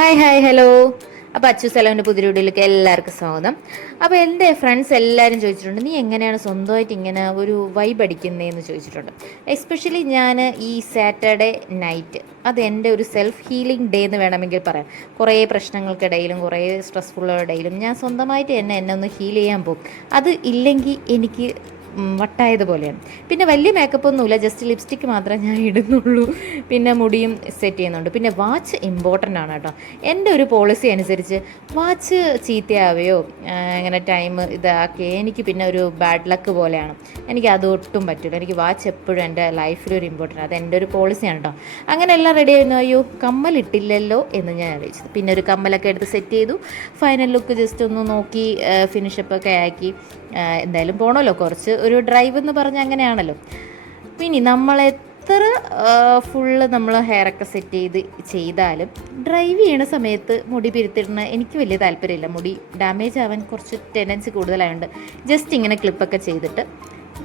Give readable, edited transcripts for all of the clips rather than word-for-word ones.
Hi hi hello. അപ്പോൾ അച്ചു സലോൻ്റെ പുതിയ വീഡിയോയിലേക്ക് എല്ലാവർക്കും സ്വാഗതം. അപ്പോൾ എൻ്റെ ഫ്രണ്ട്സ് എല്ലാവരും ചോദിച്ചിട്ടുണ്ട്, നീ എങ്ങനെയാണ് സ്വന്തമായിട്ട് ഇങ്ങനെ ഒരു വൈബ് അടിക്കുന്നതെന്ന് ചോദിച്ചിട്ടുണ്ട്. എസ്പെഷ്യലി ഞാൻ ഈ സാറ്റർഡേ നൈറ്റ് അത് എൻ്റെ ഒരു സെൽഫ് ഹീലിംഗ് ഡേ എന്ന് വേണമെങ്കിൽ പറയാം. കുറേ പ്രശ്നങ്ങൾക്കിടയിലും കുറേ സ്ട്രെസ്ഫുള്ളിടയിലും ഞാൻ സ്വന്തമായിട്ട് എന്നെ ഒന്ന് ഹീൽ ചെയ്യാൻ പോകും. അത് ഇല്ലെങ്കിൽ എനിക്ക് വട്ടായതുപോലെയാണ്. പിന്നെ വലിയ മേക്കപ്പ് ഒന്നുമില്ല, ജസ്റ്റ് ലിപ്സ്റ്റിക്ക് മാത്രമേ ഞാൻ ഇടുന്നുള്ളൂ. പിന്നെ മുടിയും സെറ്റ് ചെയ്യുന്നുണ്ട്. പിന്നെ വാച്ച് ഇമ്പോർട്ടൻ്റ് ആണ് കേട്ടോ. എൻ്റെ ഒരു പോളിസി അനുസരിച്ച് വാച്ച് ചീത്തയാവുകയോ ഇങ്ങനെ ടൈം ഇതാക്കി എനിക്ക് പിന്നെ ഒരു ബാഡ് ലക്ക് പോലെയാണ്. എനിക്ക് അതൊട്ടും പറ്റില്ല. എനിക്ക് വാച്ച് എപ്പോഴും എൻ്റെ ലൈഫിലൊരു ഇമ്പോർട്ടൻ്റ്, അത് എൻ്റെ ഒരു പോളിസിയാണ് കേട്ടോ. അങ്ങനെ എല്ലാം റെഡി ആയിരുന്നു. അയ്യോ കമ്മലിട്ടില്ലല്ലോ എന്ന് ഞാൻ അറിയിച്ചത്. പിന്നെ ഒരു കമ്മലൊക്കെ എടുത്ത് സെറ്റ് ചെയ്തു. ഫൈനൽ ലുക്ക് ജസ്റ്റ് ഒന്ന് നോക്കി ഫിനിഷപ്പൊക്കെ ആക്കി. എന്തായാലും പോകണമല്ലോ, കുറച്ച് ഒരു ഡ്രൈവ് എന്ന് പറഞ്ഞാൽ അങ്ങനെയാണല്ലോ. പിന്നെ നമ്മളെത്ര ഫുള്ള് നമ്മൾ ഹെയറൊക്കെ സെറ്റ് ചെയ്താലും ഡ്രൈവ് ചെയ്യണ സമയത്ത് മുടി പിരുത്തിടുന്ന എനിക്ക് വലിയ താല്പര്യമില്ല. മുടി ഡാമേജ് ആവാൻ കുറച്ച് ടെൻഡൻസി കൂടുതലായതുകൊണ്ട് ജസ്റ്റ് ഇങ്ങനെ ക്ലിപ്പൊക്കെ ചെയ്തിട്ട്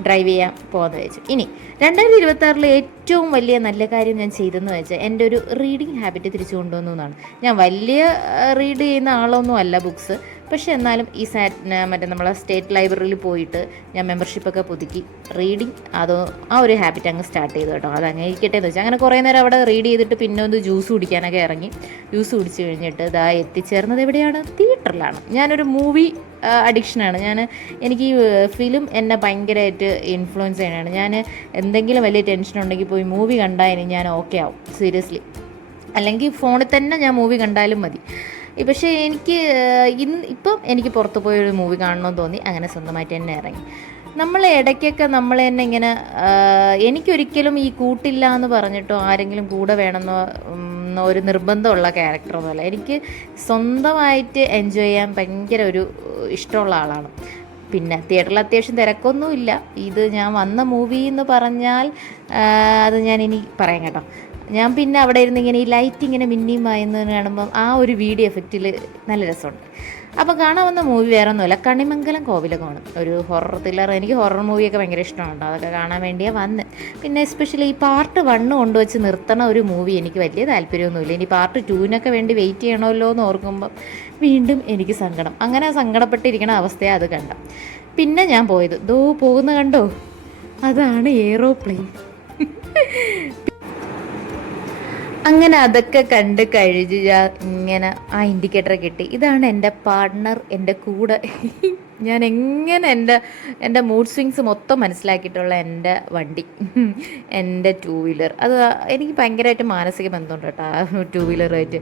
ഡ്രൈവ് ചെയ്യാൻ പോകുന്നത് വെച്ചു. ഇനി 2026 ഏറ്റവും വലിയ നല്ല കാര്യം ഞാൻ ചെയ്തെന്ന് വെച്ചാൽ എൻ്റെ ഒരു റീഡിങ് ഹാബിറ്റ് തിരിച്ചു കൊണ്ടുവന്നു എന്നാണ്. ഞാൻ വലിയ റീഡ് ചെയ്യുന്ന ആളൊന്നും അല്ല ബുക്സ്, പക്ഷേ എന്നാലും ഈ മറ്റേ നമ്മളെ സ്റ്റേറ്റ് ലൈബ്രറിയിൽ പോയിട്ട് ഞാൻ മെമ്പർഷിപ്പൊക്കെ പുതുക്കി റീഡിങ് ആ ഒരു ഹാബിറ്റ് അങ്ങ് സ്റ്റാർട്ട് ചെയ്തു കേട്ടോ. അത് അങ്ങനെ ഇരിക്കട്ടെ എന്ന് വെച്ചാൽ അങ്ങനെ കുറേ നേരം അവിടെ റീഡ് ചെയ്തിട്ട് പിന്നെ ഒന്ന് ജ്യൂസ് കുടിക്കാനൊക്കെ ഇറങ്ങി. ജ്യൂസ് കുടിച്ച് കഴിഞ്ഞിട്ട് ഇതാ എത്തിച്ചേർന്നത് എവിടെയാണ്? തിയേറ്ററിലാണ്. ഞാനൊരു മൂവി അഡിക്ഷനാണ്. എനിക്ക് ഈ ഫിലിം എന്നെ ഭയങ്കരമായിട്ട് ഇൻഫ്ലുവൻസ് ചെയ്യണതാണ്. ഞാൻ എന്തെങ്കിലും വലിയ ടെൻഷൻ ഉണ്ടെങ്കിൽ പോയി മൂവി കണ്ടാൽ ഞാൻ ഓക്കെ ആവും, സീരിയസ്ലി. അല്ലെങ്കിൽ ഫോണിൽ തന്നെ ഞാൻ മൂവി കണ്ടാലും മതി. പക്ഷേ ഇപ്പം എനിക്ക് പുറത്ത് പോയൊരു മൂവി കാണണമെന്ന് തോന്നി. അങ്ങനെ സ്വന്തമായിട്ട് തന്നെ ഇറങ്ങി. നമ്മൾ ഇടയ്ക്കൊക്കെ നമ്മൾ തന്നെ ഇങ്ങനെ എനിക്കൊരിക്കലും ഈ കൂട്ടില്ല എന്ന് പറഞ്ഞിട്ടോ ആരെങ്കിലും കൂടെ വേണമെന്നോ ഒരു നിർബന്ധമുള്ള ക്യാരക്ടറൊന്നുമല്ല. എനിക്ക് സ്വന്തമായിട്ട് എൻജോയ് ചെയ്യാൻ ഭയങ്കര ഒരു ഇഷ്ടമുള്ള ആളാണ്. പിന്നെ തിയേറ്ററിൽ അത്യാവശ്യം തിരക്കൊന്നുമില്ല. ഇത് ഞാൻ വന്ന മൂവി എന്ന് പറഞ്ഞാൽ അത് ഞാൻ ഇനി പറയാം കേട്ടോ. ഞാൻ പിന്നെ അവിടെ ഇരുന്ന് ഇങ്ങനെ ഈ ലൈറ്റ് ഇങ്ങനെ മിന്നിയും മായുന്നതിന് കാണുമ്പം ആ ഒരു വീഡിയോ എഫക്റ്റിൽ നല്ല രസമുണ്ട്. അപ്പോൾ കാണാൻ വന്ന മൂവി വേറെ ഒന്നുമില്ല, കണിമംഗലം കോവിലകമാണ്. ഒരു ഹൊറർ ത്രില്ലർ. എനിക്ക് ഹൊറർ മൂവിയൊക്കെ ഭയങ്കര ഇഷ്ടമാണ്. അതൊക്കെ കാണാൻ വേണ്ടിയാണ് വന്ന്. പിന്നെ എസ്പെഷ്യലി ഈ പാർട്ട് 1 കൊണ്ടുവച്ച് നിർത്തണ ഒരു മൂവി എനിക്ക് വലിയ താല്പര്യമൊന്നുമില്ല. ഇനി പാർട്ട് 2 വേണ്ടി വെയിറ്റ് ചെയ്യണമല്ലോ എന്ന് ഓർക്കുമ്പം വീണ്ടും എനിക്ക് സങ്കടം. അങ്ങനെ സങ്കടപ്പെട്ടിരിക്കണ അവസ്ഥയെ അത് കണ്ട. പിന്നെ ഞാൻ പോയത് പോകുന്ന കണ്ടോ, അതാണ് എയ്റോപ്ലെയിൻ. അങ്ങനെ അതൊക്കെ കണ്ട് കഴിഞ്ഞ് ഇങ്ങനെ ആ ഇൻഡിക്കേറ്റർ കിട്ടി. ഇതാണ് എൻ്റെ പാർട്ട്ണർ, എൻ്റെ കൂടെ. ഞാൻ എങ്ങനെ എൻ്റെ മൂഡ് സ്വിങ്സ് മൊത്തം മനസ്സിലാക്കിയിട്ടുള്ള എൻ്റെ വണ്ടി, എൻ്റെ 2 വീലർ. അത് എനിക്ക് ഭയങ്കരമായിട്ട് മാനസിക ബന്ധമുണ്ട് കേട്ടോ ആ 2 വീലറുമായിട്ട്.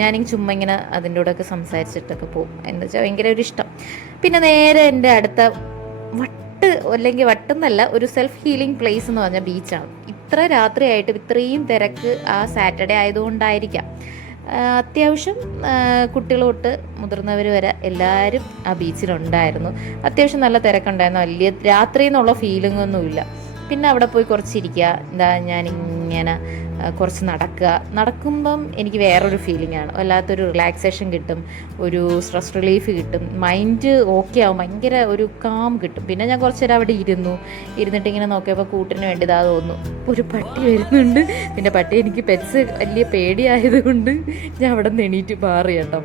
ഞാനിങ്ങനെ ചുമ്മാ ഇങ്ങനെ അതിൻ്റെ കൂടെയൊക്കെ സംസാരിച്ചിട്ടൊക്കെ പോകും. എന്താ വെച്ചാൽ ഭയങ്കര ഒരു ഇഷ്ടം. പിന്നെ നേരെ എൻ്റെ അടുത്ത അല്ലെങ്കിൽ വട്ടെന്നല്ല, ഒരു സെൽഫ് ഹീലിംഗ് പ്ലേസ് എന്ന് പറഞ്ഞാൽ ബീച്ചാണ്. ഇത്ര രാത്രിയായിട്ടും ഇത്രയും തിരക്ക് ആ സാറ്റർഡേ ആയതുകൊണ്ടായിരിക്കാം. അത്യാവശ്യം കുട്ടികൾ തൊട്ട് മുതിർന്നവർ വരെ എല്ലാവരും ആ ബീച്ചിലുണ്ടായിരുന്നു. അത്യാവശ്യം നല്ല തിരക്കുണ്ടായിരുന്നു. വലിയ രാത്രി എന്നുള്ള ഫീലിംഗ് ഒന്നുമില്ല. പിന്നെ അവിടെ പോയി കുറച്ചിരിക്കുക. ഞാനിങ്ങനെ കുറച്ച് നടക്കുമ്പം എനിക്ക് വേറൊരു ഫീലിംഗാണ്. വല്ലാത്തൊരു റിലാക്സേഷൻ കിട്ടും, ഒരു റിലീഫ് കിട്ടും, മൈൻഡ് ഓക്കെ ആവും, ഭയങ്കര ഒരു കാം കിട്ടും. പിന്നെ ഞാൻ കുറച്ച് നേരം അവിടെ ഇരുന്നിട്ട് ഇങ്ങനെ നോക്കിയപ്പോൾ കൂട്ടിന് വേണ്ടി ഇതാ തോന്നുന്നു ഒരു പട്ടി വരുന്നുണ്ട്. പിന്നെ പട്ടി എനിക്ക് പെറ്റ്സ് വലിയ പേടിയായതുകൊണ്ട് ഞാൻ അവിടെ നിന്ന് എണീറ്റ് മാറി കേട്ടോ.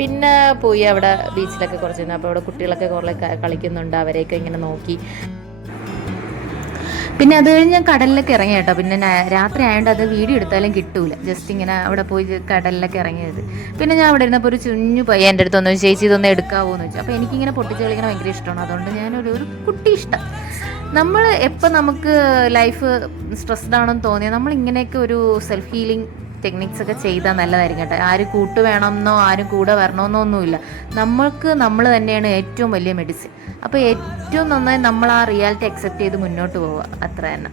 പിന്നെ പോയി അവിടെ ബീച്ചിലൊക്കെ കുറച്ച് അപ്പോൾ അവിടെ കുട്ടികളൊക്കെ കുറേ കളിക്കുന്നുണ്ട്. അവരെയൊക്കെ ഇങ്ങനെ നോക്കി. പിന്നെ അത് കഴിഞ്ഞ് ഞാൻ കടലിലൊക്കെ ഇറങ്ങി കേട്ടോ. പിന്നെ രാത്രി ആയതുകൊണ്ട് അത് വീഡിയോ എടുത്താലും കിട്ടൂല. ജസ്റ്റ് ഇങ്ങനെ അവിടെ പോയി കടലിലൊക്കെ ഇറങ്ങിയത്. പിന്നെ ഞാൻ അവിടെ ഇരുന്നപ്പോൾ ഒരു കുഞ്ഞു പയ്യൻ എൻ്റെ അടുത്തൊന്ന് ചേച്ചി ഇതൊന്ന് എടുക്കാവോ എന്ന് വെച്ചു. അപ്പോൾ എനിക്കിങ്ങനെ പൊട്ടിച്ച് കളിക്കണം ഭയങ്കര ഇഷ്ടമാണ്. അതുകൊണ്ട് ഞാനൊരു കുട്ടി ഇഷ്ടം. നമ്മൾ എപ്പോൾ നമുക്ക് ലൈഫ് സ്ട്രെസ്ഡ് ആണെന്ന് തോന്നിയാൽ നമ്മൾ ഇങ്ങനെയൊക്കെ ഒരു സെൽഫ് ഹീലിംഗ് ടെക്നിക്സ് ഒക്കെ ചെയ്താൽ നല്ലതായിരിക്കും കേട്ടോ. ആരും കൂട്ട് വേണമെന്നോ ആരും കൂടെ വരണമെന്നോ ഒന്നുമില്ല. നമ്മൾ തന്നെയാണ് ഏറ്റവും വലിയ മെഡിസിൻ. അപ്പോൾ ഏറ്റവും നന്നായി നമ്മൾ ആ റിയാലിറ്റി അക്സെപ്റ്റ് ചെയ്ത് മുന്നോട്ട് പോവുക, അത്ര തന്നെ.